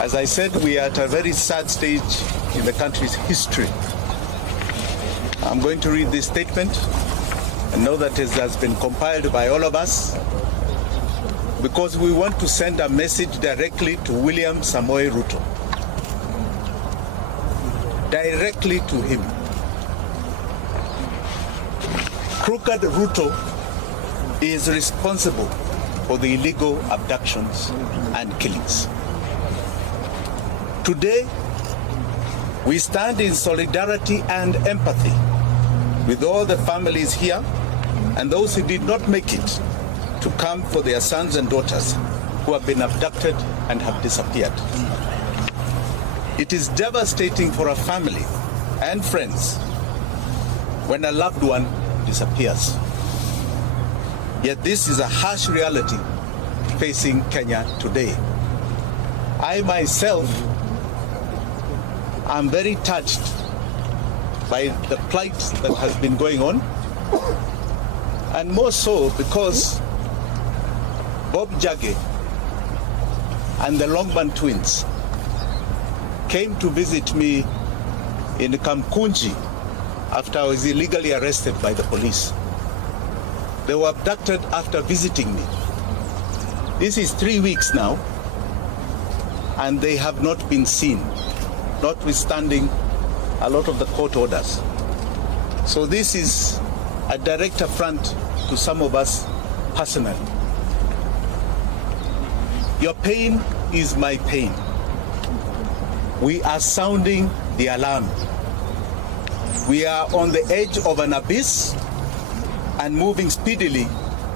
As I said, we are at a very sad stage in the country's history. I'm going to read this statement and know that it has been compiled by all of us because we want to send a message directly to William Samoei Ruto. Directly to him. Crooked Ruto is responsible for the illegal abductions and killings. Today, we stand in solidarity and empathy with all the families here and those who did not make it to come for their sons and daughters who have been abducted and have disappeared. It is devastating for a family and friends when a loved one disappears. Yet this is a harsh reality facing Kenya today. I myself am very touched by the plight that has been going on, and more so because Bob Jage and the Longman twins came to visit me in Kamkunji after I was illegally arrested by the police. They were abducted after visiting me. This is 3 weeks now, and they have not been seen, notwithstanding a lot of the court orders. So this is a direct affront to some of us personally. Your pain is my pain. We are sounding the alarm. We are on the edge of an abyss and moving speedily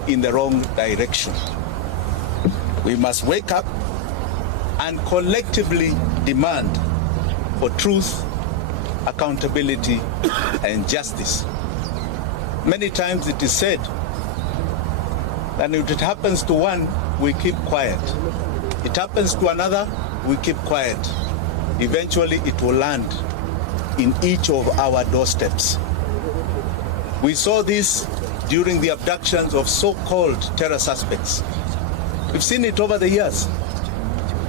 in the wrong direction. We must wake up and collectively demand for truth, accountability, and justice. Many times it is said that if it happens to one, we keep quiet. It happens to another, we keep quiet. Eventually it will land in each of our doorsteps. We saw this during the abductions of so-called terror suspects. We've seen it over the years.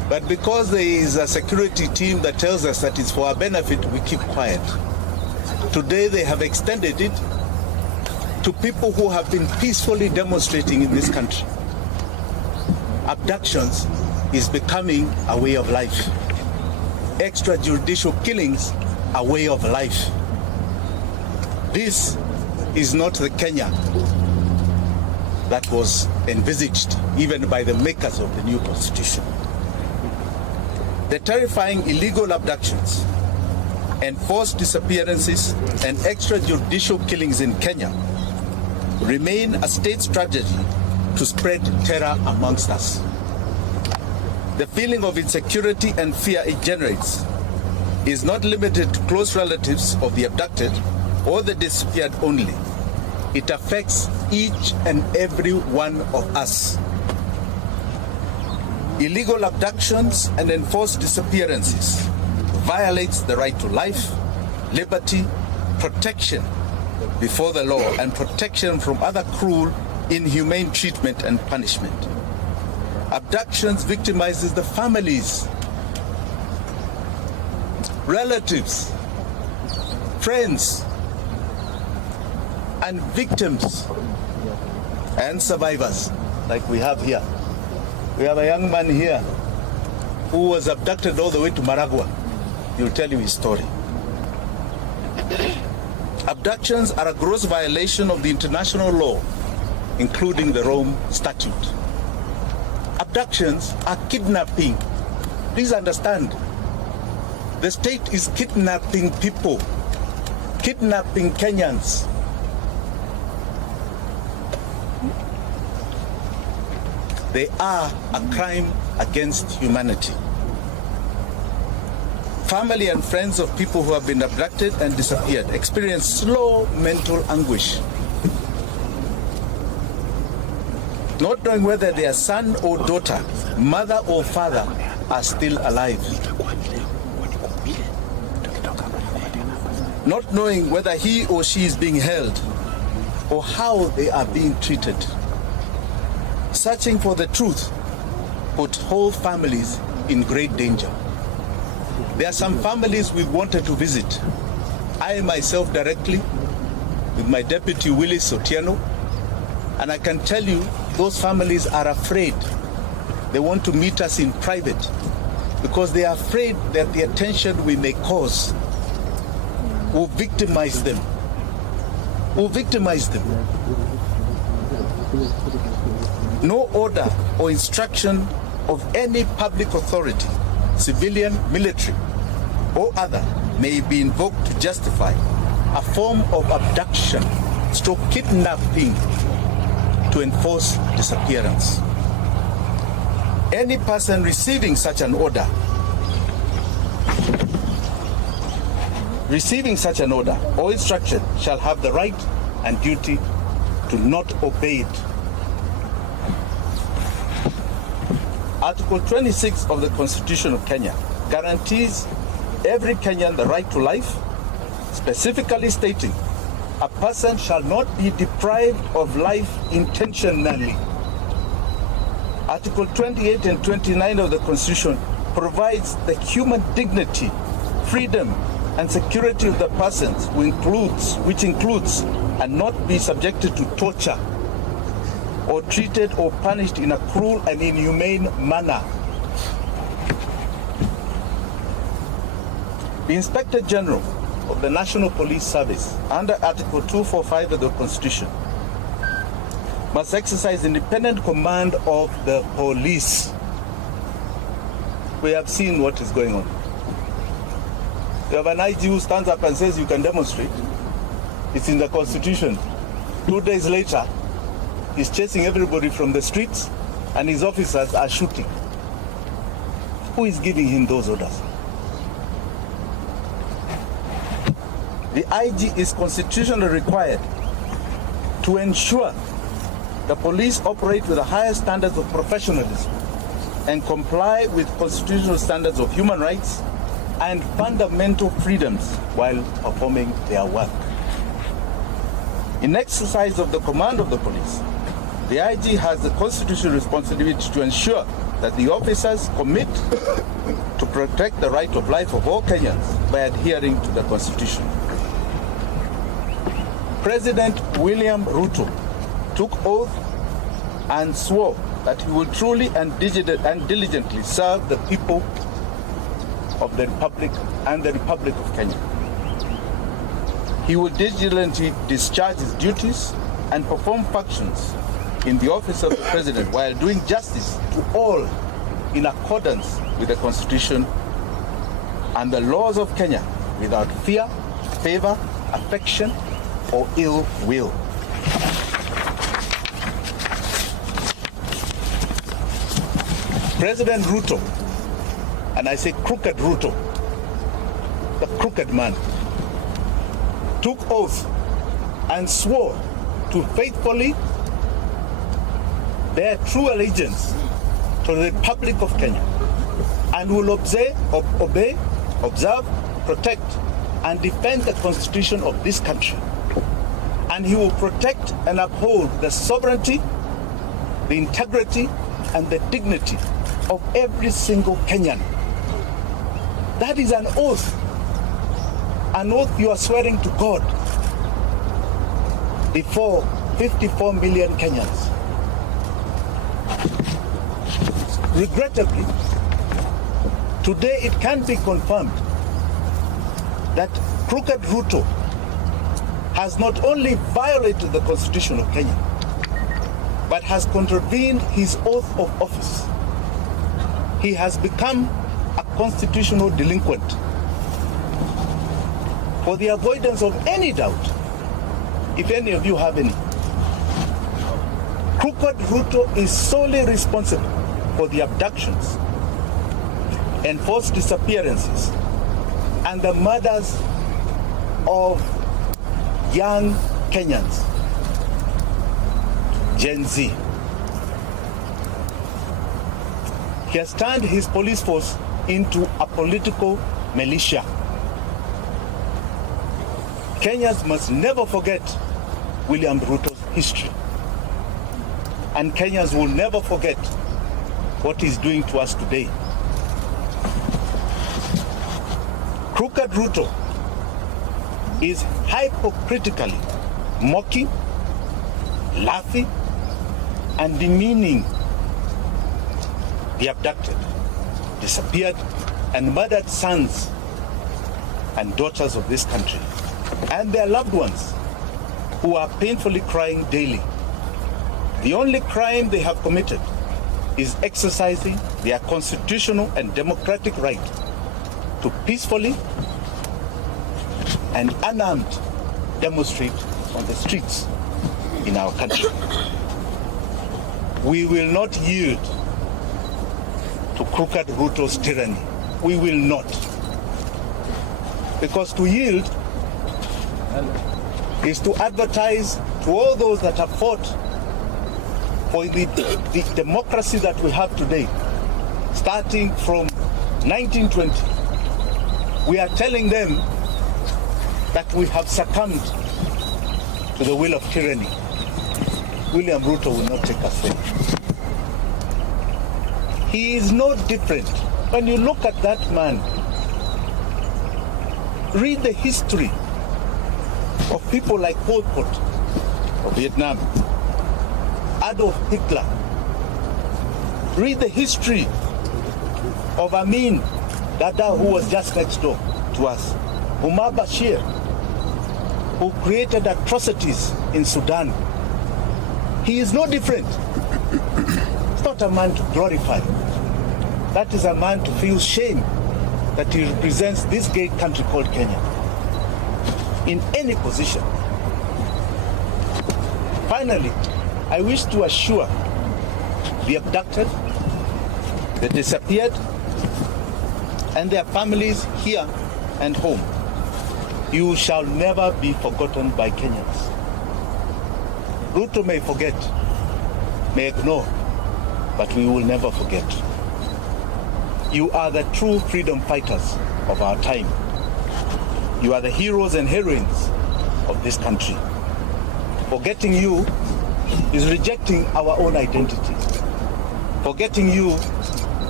But because there is a security team that tells us that it's for our benefit, we keep quiet. Today they have extended it to people who have been peacefully demonstrating in this country. Abductions is becoming a way of life. Extrajudicial killings, a way of life. This is not the Kenya that was envisaged even by the makers of the new constitution. The terrifying illegal abductions, enforced disappearances, and extrajudicial killings in Kenya remain a state strategy to spread terror amongst us. The feeling of insecurity and fear it generates is not limited to close relatives of the abducted or the disappeared only. It affects each and every one of us. Illegal abductions and enforced disappearances violates the right to life, liberty, protection before the law, and protection from other cruel, inhumane treatment and punishment. Abductions victimizes the families, relatives, friends, and victims and survivors like we have here. We have a young man here who was abducted all the way to Maragua. He'll tell you his story. Abductions are a gross violation of the international law, including the Rome Statute. Abductions are kidnapping. Please understand, the state is kidnapping people, kidnapping Kenyans. They are a crime against humanity. Family and friends of people who have been abducted and disappeared experience slow mental anguish, not knowing whether their son or daughter, mother or father are still alive, not knowing whether he or she is being held or how they are being treated. Searching for the truth put whole families in great danger. There are some families we wanted to visit. I myself directly, with my deputy Willis Otieno, and I can tell you those families are afraid. They want to meet us in private because they are afraid that the attention we may cause will victimize them. No order or instruction of any public authority, civilian, military, or other, may be invoked to justify a form of abduction, stroke kidnapping, to enforce disappearance. Any person receiving such an order or instruction shall have the right and duty to not obey it. Article 26 of the Constitution of Kenya guarantees every Kenyan the right to life, specifically stating a person shall not be deprived of life intentionally. Article 28 and 29 of the Constitution provides the human dignity, freedom, and security of the persons, which includes and not be subjected to torture or treated or punished in a cruel and inhumane manner. The Inspector General of the National Police Service, under Article 245 of the Constitution, must exercise independent command of the police. We have seen what is going on. You have an IG who stands up and says you can demonstrate. It's in the Constitution. 2 days later, he's chasing everybody from the streets and his officers are shooting. Who is giving him those orders? The IG is constitutionally required to ensure the police operate with the highest standards of professionalism and comply with constitutional standards of human rights and fundamental freedoms while performing their work. In exercise of the command of the police, the IG has the constitutional responsibility to ensure that the officers commit to protect the right of life of all Kenyans by adhering to the Constitution. President William Ruto took oath and swore that he will truly and diligently serve the people of the Republic and the Republic of Kenya. He will diligently discharge his duties and perform functions in the office of the President while doing justice to all in accordance with the Constitution and the laws of Kenya without fear, favor, affection, or ill will. President Ruto, and I say crooked Ruto, the crooked man, took oath and swore to faithfully bear true allegiance to the Republic of Kenya and will obey, observe, protect, and defend the Constitution of this country. And he will protect and uphold the sovereignty, the integrity, and the dignity of every single Kenyan. That is an oath you are swearing to God before 54 million Kenyans. Regrettably, today it can be confirmed that crooked Ruto has not only violated the Constitution of Kenya, but has contravened his oath of office. He has become a constitutional delinquent. For the avoidance of any doubt, if any of you have any, crooked Ruto is solely responsible for the abductions, enforced disappearances, and the murders of young Kenyans, Gen Z. He has turned his police force into a political militia. Kenyans must never forget William Ruto's history. And Kenyans will never forget what he's doing to us today. Crooked Ruto is hypocritically mocking, laughing, and demeaning the abducted, disappeared, and murdered sons and daughters of this country and their loved ones who are painfully crying daily. The only crime they have committed is exercising their constitutional and democratic right to peacefully and unarmed demonstrate on the streets in our country. We will not yield to Crooked Ruto's tyranny. We will not. Because to yield is to advertise to all those that have fought for the democracy that we have today, starting from 1920. We are telling them that we have succumbed to the will of tyranny. William Ruto will not take us there. He is no different. When you look at that man, read the history of people like Pol Pot of Vietnam, Adolf Hitler. Read the history of Amin Dada, who was just next door to us, Umar Bashir, who created atrocities in Sudan. He is no different. It's not a man to glorify. That is a man to feel shame that he represents this great country called Kenya in any position. Finally, I wish to assure the abducted, the disappeared, and their families here and home, you shall never be forgotten by Kenyans. Ruto may forget, may ignore, but we will never forget. You are the true freedom fighters of our time. You are the heroes and heroines of this country. Forgetting you is rejecting our own identity. Forgetting you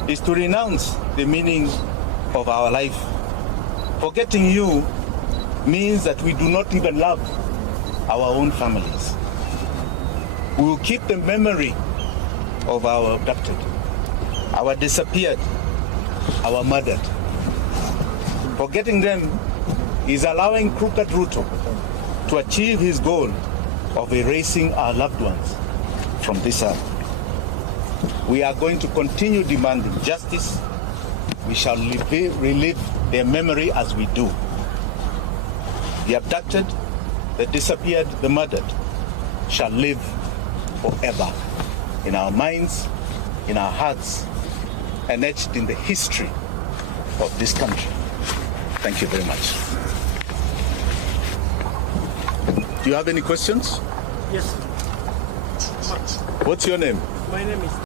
is to renounce the meaning of our life. Forgetting you means that we do not even love our own families. We will keep the memory of our abducted, our disappeared, our murdered. Forgetting them is allowing Crooked Ruto to achieve his goal of erasing our loved ones from this earth. We are going to continue demanding justice. We shall relive their memory as we do. The abducted, the disappeared, the murdered shall live forever in our minds, in our hearts, and etched in the history of this country. Thank you very much. Do you have any questions? Yes. What's your name? My name is